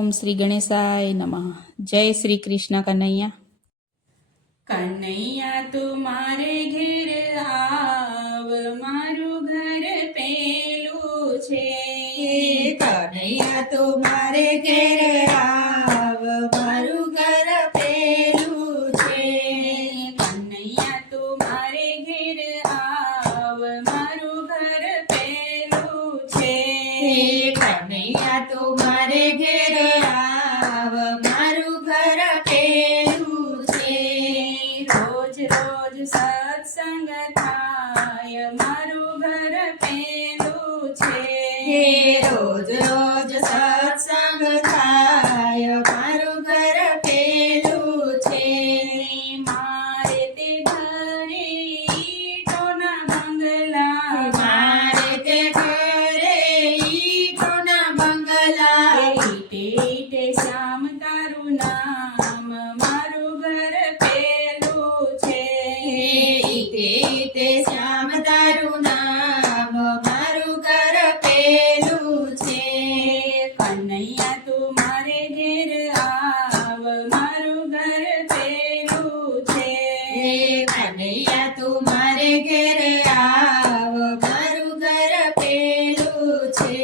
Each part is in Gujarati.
ઓમ શ્રી ગણેશાય નમઃ. જય શ્રી કૃષ્ણ કનૈયા. કનૈયા તું મારે ઘેર આવ, મારું ઘર પેલું છે. કનૈયા તું મારે ઘેર આવ, મારું ઘર પેલું છે. કનૈયા તું મારે ઘેર આવ, મારું ઘર પેલું છે. કનૈયા તું મારે ઘેર આવ, મારું ઘર પેલું છે. રોજ રોજ સત્સંગ થાય, મારું ઘર પેલું છે. રોજ રોજ સત્સંગ થાય, મારું ઘર પેલું છે. મારે તે ઘરે ઈંટોના બંગલા, મારે તે ઘરે ઈંટોના બંગલા. ઈટે ઈટે શ્યામ તારું નામ, મારું ઘર પેલું છે. ઈટે ઈટે શ્યામ તારું નામ, મારું ઘર પેલું છે. કનૈયા તું મારે ઘેર આવ, મારું ઘર પેલું છે. કનૈયા તું મારે ઘેર આવ, મારું ઘર પેલું છે.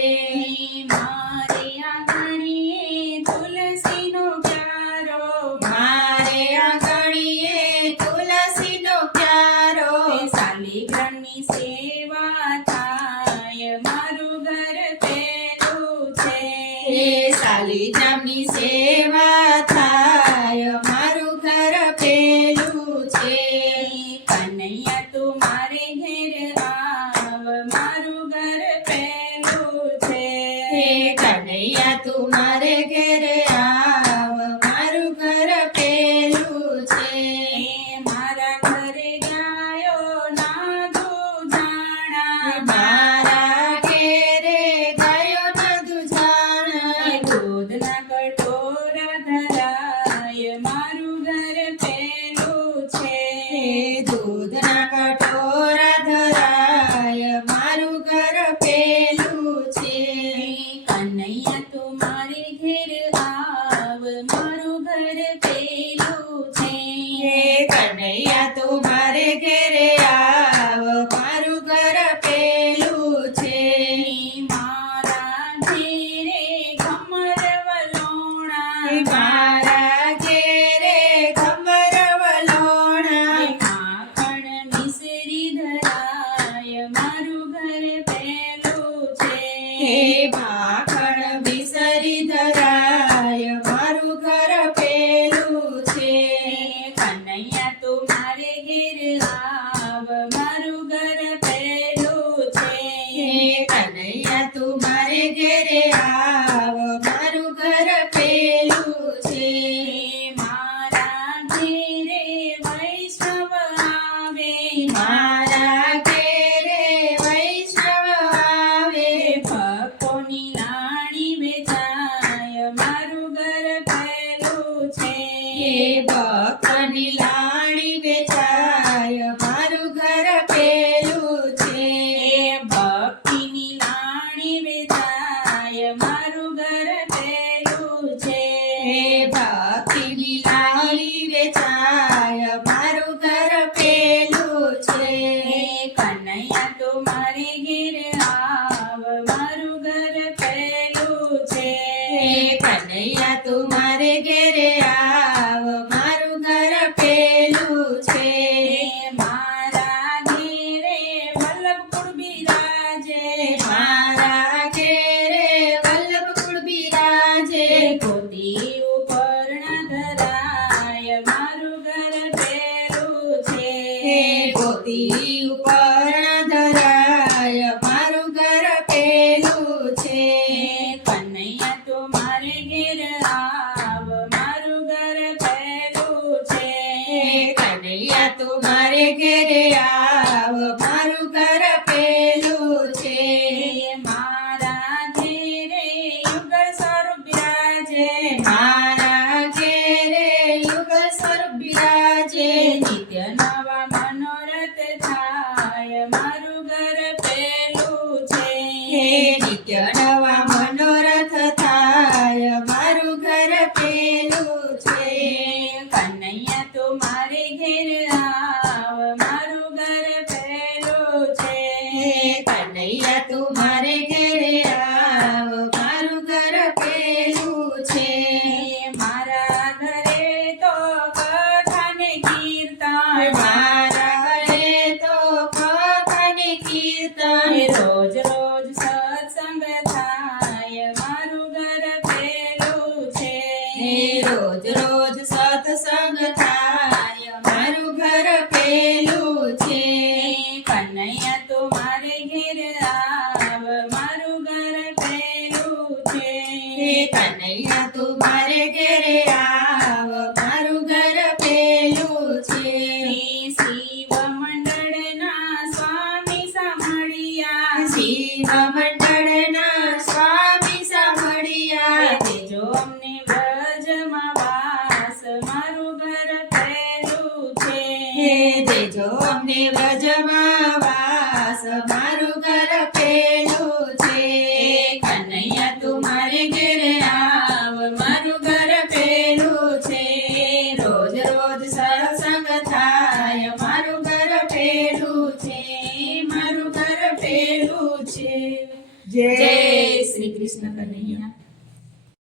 મારે આંગણીએ તુલસીનો ક્યારો, મારે આંગણીએ તુલસીનો ક્યારો. શાલિગ્રામની સેવા થાય, મારું ઘર પેલું છે. શાલિગ્રામની સેવા થાય, મારું ઘર પેલું છે. કનૈયા તું મારે ઘેર આવ, મારું ઘર પેલું છે. કનૈયા તું મારે ઘેર આવ, મારું ઘર પેલું છે. મારા ઘરે ગાયો ના દૂધાણા, મારા ઘેરે ગાયો ના દૂધાણા. દૂધના કટોરા ધરાય, મારું ઘર પેલું છે. દૂધના કટોરા ધરાય, મારું ઘર પેલું છે. કનૈયા તું મારે ઘેર આવ, મારું ઘર પેલું છે. કનૈયા તું મારે ઘેરે આવ, મારું ઘર પેલું છે. મારા ઘેરે ખમર વલોણા, મારા ઘેરે ખમર વલોણા. માખણ મિસરી ધરાય, મારું ઘર પેલું છે. માખણ વિસરી ધરાય, મારું ઘર પેલું છે. કનૈયા તું મારે ઘેર આવ, મારું ઘર પેલું છે. કનૈયા તું મારે ઘેરે આવ, મારું ઘર પેલું છે. મારા ઘેરે વૈષ્ણવ આવે, મારા ઘેરે વૈષ્ણવ આવે. ભક્તોની લાણી વેચાય, મારું ઘર પેલું છે. ભક્તની લાણી વેચાય, મારું ઘર પેલું છે. ભક્તિની લાણી વેચાય, મારું ઘર પેલું છે. ભક્તિની લાણી વેચાય, મારું ઘર પેલું છે. કનૈયા તું મારે ઘેર આવ, મારું ઘર પેલું છે. કનૈયા તું મારે ઘેરે આવ, મારું ઘર પેલું છે. મારા ઘેરે વલ્લભકુળ બિરાજે, મારા ઘેરે વલ્લભકુળ બિરાજે. પોતી ઉપરના ધરાય, મારું ઘર પેલું છે. પોતી ઉપરના ધરાય, મારું ઘર પેલું છે. કનૈયા તું મારે ઘેર આવ, મારું ઘર પેલું છે. કનૈયા તું મારે ઘેરે આવ, મારું ઘર પેલું છે. મારા ઘેરે યુગલ સ્વરૂપ બિરાજે, મારા ઘેરે યુગલ સ્વરૂપ બિરાજે. નિત્ય નવા મનોરથ થાય, મારું ઘર પેલું છે. નિત્ય નવા મનોરથ થાય, મારું કનૈયા તું મારે ઘેરે આવ મારું ઘર પેલું છે શિવ મંડળના સ્વામી સાંભળ્યા શિવ મંડળના સ્વામી સાંભળ્યા દેજો અમને વ્રજમાં વાસ મારું ઘર પહેલું છે હે દેજો અમને વ્રજમાં વાસ મારું ઘર પેલું છે કનૈયા તું મારે ઘેરે આવ મારું ઘર પેલું છે રોજ રોજ સત્સંગ થાય મારું ઘર પેલું છે મારું ઘર પેલું છે જય શ્રી કૃષ્ણ કનૈયા